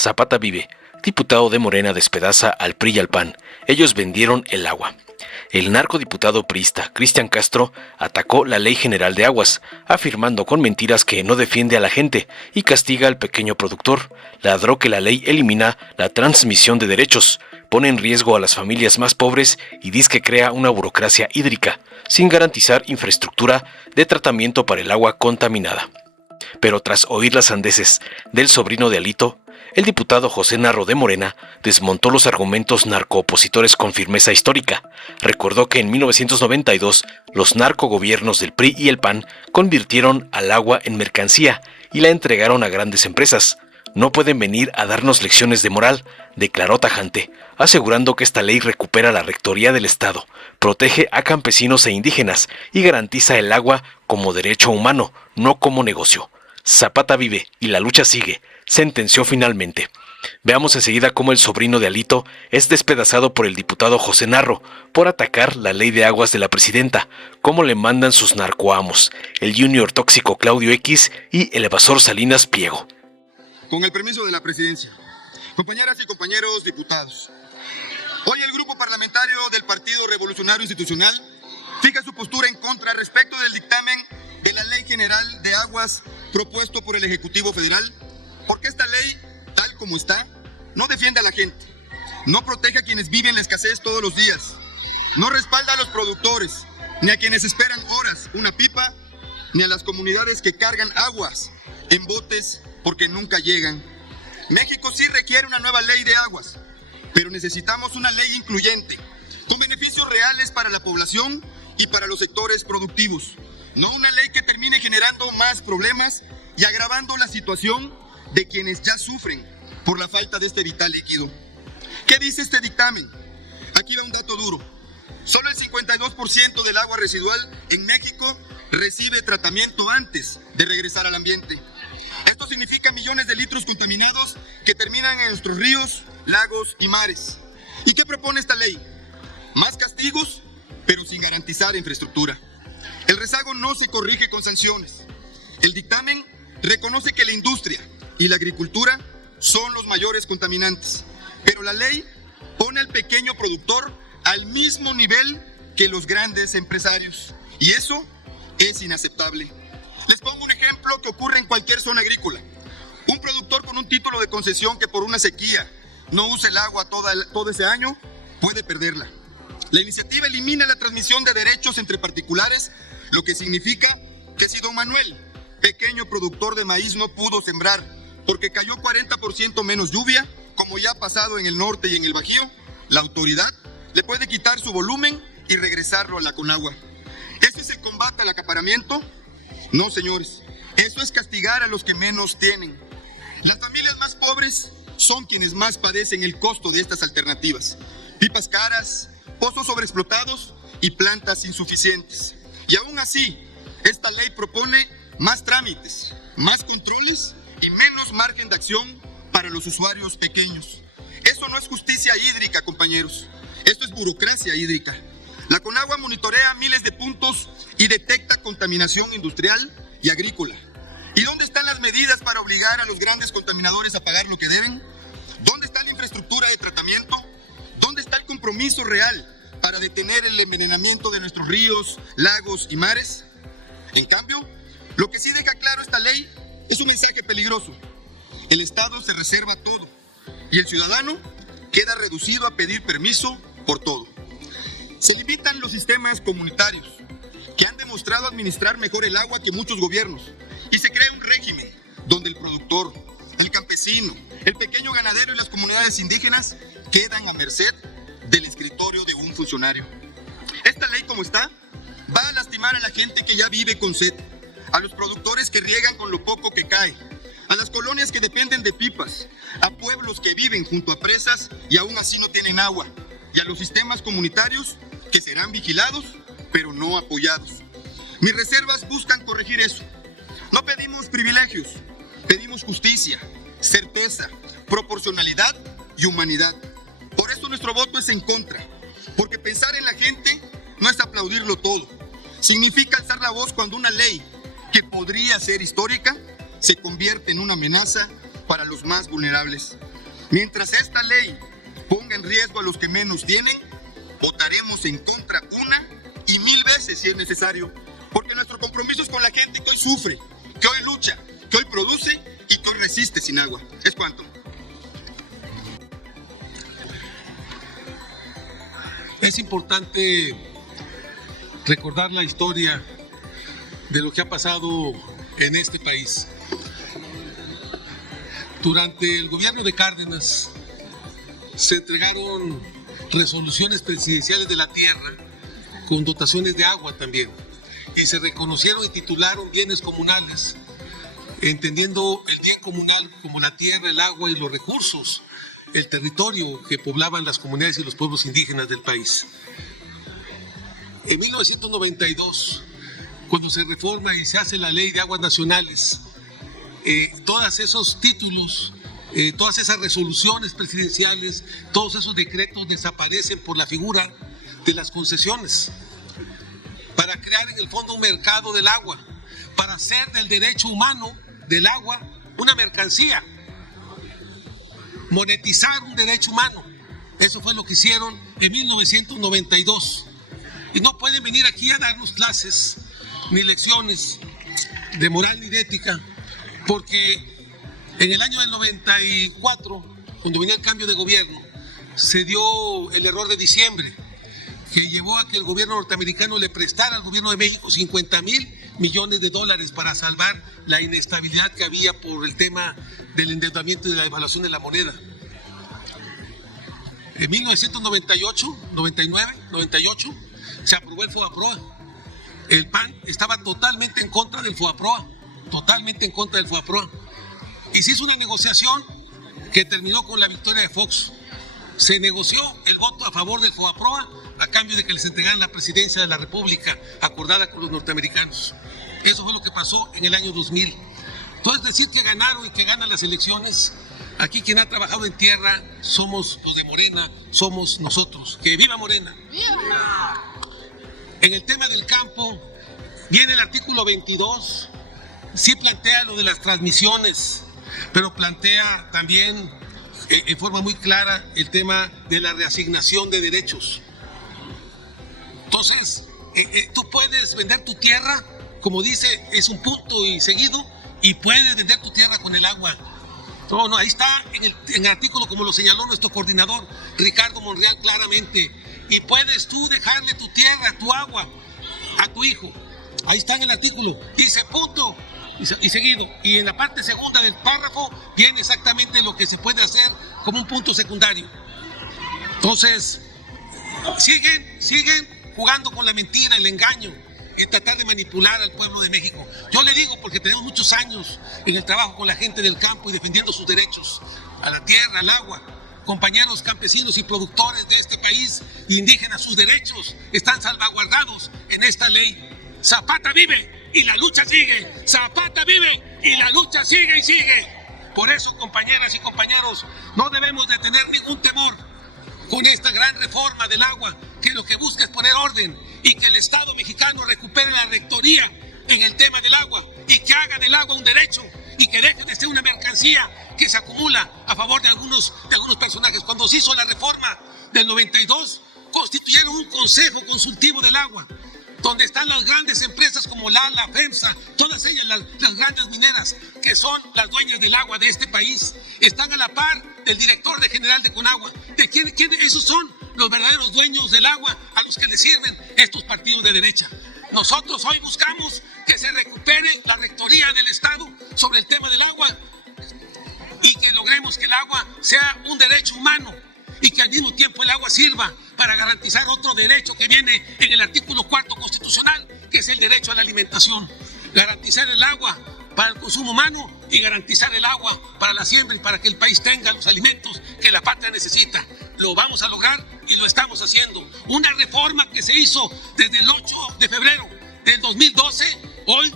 Zapata vive. Diputado de Morena despedaza al PRI y al PAN. Ellos vendieron el agua. El narcodiputado priista Cristian Castro atacó la Ley General de Aguas, afirmando con mentiras que no defiende a la gente y castiga al pequeño productor. Ladró que la ley elimina la transmisión de derechos, pone en riesgo a las familias más pobres y dice que crea una burocracia hídrica, sin garantizar infraestructura de tratamiento para el agua contaminada. Pero tras oír las sandeces del sobrino de Alito, el diputado José Narro de Morena desmontó los argumentos narcoopositores con firmeza histórica. Recordó que en 1992 los narcogobiernos del PRI y el PAN convirtieron al agua en mercancía y la entregaron a grandes empresas. No pueden venir a darnos lecciones de moral, declaró tajante, asegurando que esta ley recupera la rectoría del Estado, protege a campesinos e indígenas y garantiza el agua como derecho humano, no como negocio. Zapata vive y la lucha sigue, sentenció finalmente. Veamos enseguida cómo el sobrino de Alito es despedazado por el diputado José Narro por atacar la ley de aguas de la presidenta, cómo le mandan sus narcoamos, el junior tóxico Claudio X y el evasor Salinas Pliego. Con el permiso de la presidencia, compañeras y compañeros diputados, hoy el grupo parlamentario del Partido Revolucionario Institucional fija su postura en contra respecto del dictamen de la Ley General de Aguas propuesto por el Ejecutivo Federal, porque esta ley, tal como está, no defiende a la gente, no protege a quienes viven la escasez todos los días, no respalda a los productores, ni a quienes esperan horas una pipa, ni a las comunidades que cargan aguas en botes porque nunca llegan. México sí requiere una nueva ley de aguas, pero necesitamos una ley incluyente, con beneficios reales para la población y para los sectores productivos. No una ley que termine generando más problemas y agravando la situación de quienes ya sufren por la falta de este vital líquido. ¿Qué dice este dictamen? Aquí va un dato duro. Solo el 52% del agua residual en México recibe tratamiento antes de regresar al ambiente. Esto significa millones de litros contaminados que terminan en nuestros ríos, lagos y mares. ¿Y qué propone esta ley? Más castigos, pero sin garantizar infraestructura. El rezago no se corrige con sanciones. El dictamen reconoce que la industria y la agricultura son los mayores contaminantes, pero la ley pone al pequeño productor al mismo nivel que los grandes empresarios, y eso es inaceptable. Les pongo un ejemplo que ocurre en cualquier zona agrícola. Un productor con un título de concesión que por una sequía no usa el agua todo ese año puede perderla. La iniciativa elimina la transmisión de derechos entre particulares, lo que significa que si don Manuel, pequeño productor de maíz, no pudo sembrar porque cayó 40% menos lluvia, como ya ha pasado en el norte y en el Bajío, la autoridad le puede quitar su volumen y regresarlo a la Conagua. ¿Ese es el combate al acaparamiento? No, señores, eso es castigar a los que menos tienen. Las familias más pobres son quienes más padecen el costo de estas alternativas. Pipas caras, pozos sobreexplotados y plantas insuficientes. Y aún así, esta ley propone más trámites, más controles y menos margen de acción para los usuarios pequeños. Eso no es justicia hídrica, compañeros. Esto es burocracia hídrica. La Conagua monitorea miles de puntos y detecta contaminación industrial y agrícola. ¿Y dónde están las medidas para obligar a los grandes contaminadores a pagar lo que deben? ¿Dónde está la infraestructura de tratamiento? ¿Dónde está el compromiso real para detener el envenenamiento de nuestros ríos, lagos y mares? En cambio, lo que sí deja claro esta ley es un mensaje peligroso. El Estado se reserva todo y el ciudadano queda reducido a pedir permiso por todo. Se limitan los sistemas comunitarios, que han demostrado administrar mejor el agua que muchos gobiernos, y se crea un régimen donde el productor, el campesino, el pequeño ganadero y las comunidades indígenas quedan a merced del escritorio de un funcionario. Esta ley, como está, va a lastimar a la gente que ya vive con sed, a los productores que riegan con lo poco que cae, a las colonias que dependen de pipas, a pueblos que viven junto a presas y aún así no tienen agua, y a los sistemas comunitarios que serán vigilados, pero no apoyados. Mis reservas buscan corregir eso. No pedimos privilegios, pedimos justicia, certeza, proporcionalidad y humanidad. Por eso nuestro voto es en contra, porque pensar en la gente no es aplaudirlo todo. Significa alzar la voz cuando una ley que podría ser histórica se convierte en una amenaza para los más vulnerables. Mientras esta ley ponga en riesgo a los que menos tienen, votaremos en contra una y 1000 veces si es necesario, porque nuestro compromiso es con la gente que hoy sufre, que hoy lucha, que hoy produce y que hoy resiste sin agua. Es cuanto. Es importante recordar la historia de lo que ha pasado en este país. Durante el gobierno de Cárdenas se entregaron resoluciones presidenciales de la tierra con dotaciones de agua también, y se reconocieron y titularon bienes comunales, entendiendo el bien comunal como la tierra, el agua y los recursos, el territorio que poblaban las comunidades y los pueblos indígenas del país. En 1992, cuando se reforma y se hace la Ley de Aguas Nacionales, todos esos títulos, todas esas resoluciones presidenciales, todos esos decretos desaparecen por la figura de las concesiones, para crear en el fondo un mercado del agua, para hacer del derecho humano del agua una mercancía, monetizar un derecho humano. Eso fue lo que hicieron en 1992. Y no pueden venir aquí a darnos clases ni lecciones de moral ni de ética, porque en el año del 94, cuando venía el cambio de gobierno, se dio el error de diciembre, que llevó a que el gobierno norteamericano le prestara al gobierno de México $50,000 millones para salvar la inestabilidad que había por el tema del endeudamiento y de la devaluación de la moneda. En 1998, 99, 98, se aprobó el FOBAPROA. El PAN estaba totalmente en contra del FOBAPROA, y se hizo una negociación que terminó con la victoria de Fox. Se negoció el voto a favor del FOBAPROA a cambio de que les entregaran la presidencia de la República acordada con los norteamericanos. Eso fue lo que pasó en el año 2000. Entonces, decir que ganaron y que ganan las elecciones, aquí quien ha trabajado en tierra somos los de Morena, somos nosotros. ¡Que viva Morena! ¡Viva! En el tema del campo, viene el artículo 22, sí plantea lo de las transmisiones, pero plantea también en forma muy clara el tema de la reasignación de derechos. Entonces, tú puedes vender tu tierra, como dice, es un punto y seguido, y puedes vender tu tierra con el agua. No, ahí está en el artículo, como lo señaló nuestro coordinador Ricardo Monreal claramente. Y puedes tú dejarle tu tierra, tu agua a tu hijo. Ahí está en el artículo, dice punto y seguido. Y en la parte segunda del párrafo viene exactamente lo que se puede hacer como un punto secundario. Entonces, siguen jugando con la mentira, el engaño, y tratar de manipular al pueblo de México. Yo le digo, porque tenemos muchos años en el trabajo con la gente del campo y defendiendo sus derechos a la tierra, al agua. Compañeros campesinos y productores de este país, indígenas, sus derechos están salvaguardados en esta ley. Zapata vive y la lucha sigue. Zapata vive y la lucha sigue y sigue. Por eso, compañeras y compañeros, no debemos de tener ningún temor con esta gran reforma del agua, que lo que busca es poner orden y que el Estado mexicano recupere la rectoría en el tema del agua y que haga del agua un derecho y que deje de ser una mercancía que se acumula a favor de algunos personajes. Cuando se hizo la reforma del 92, constituyeron un consejo consultivo del agua, donde están las grandes empresas como Lala, FEMSA, todas ellas, las grandes mineras, que son las dueñas del agua de este país. Están a la par del director general de Conagua. Esos son los verdaderos dueños del agua a los que le sirven estos partidos de derecha. Nosotros hoy buscamos que se recupere la rectoría del Estado sobre el tema del agua y que logremos que el agua sea un derecho humano y que al mismo tiempo el agua sirva para garantizar otro derecho que viene en el artículo 4 constitucional, que es el derecho a la alimentación. Garantizar el agua para el consumo humano y garantizar el agua para la siembra y para que el país tenga los alimentos que la patria necesita. Lo vamos a lograr y lo estamos haciendo. Una reforma que se hizo desde el 8 de febrero del 2012, hoy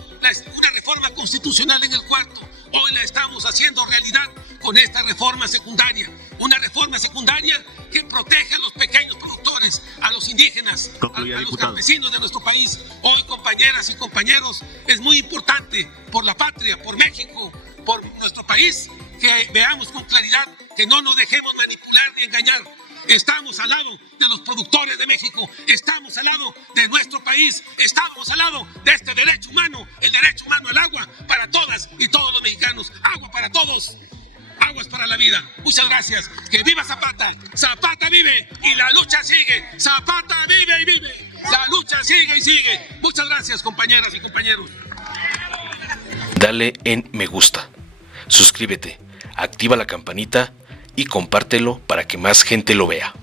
una reforma constitucional en el cuarto, hoy la estamos haciendo realidad con esta reforma secundaria. Una reforma secundaria que protege a los pequeños productores, a los indígenas, a los campesinos de nuestro país. Hoy, compañeras y compañeros, es muy importante por la patria, por México, por nuestro país, que veamos con claridad, que no nos dejemos manipular ni engañar. Estamos al lado de los productores de México, estamos al lado de nuestro país, estamos al lado de este derecho humano, el derecho humano al agua para todas y todos los mexicanos. Agua para todos, aguas para la vida. Muchas gracias. Que viva Zapata. Zapata vive y la lucha sigue. Zapata vive y vive. La lucha sigue y sigue. Muchas gracias, compañeras y compañeros. Dale en me gusta, suscríbete, activa la campanita y compártelo para que más gente lo vea.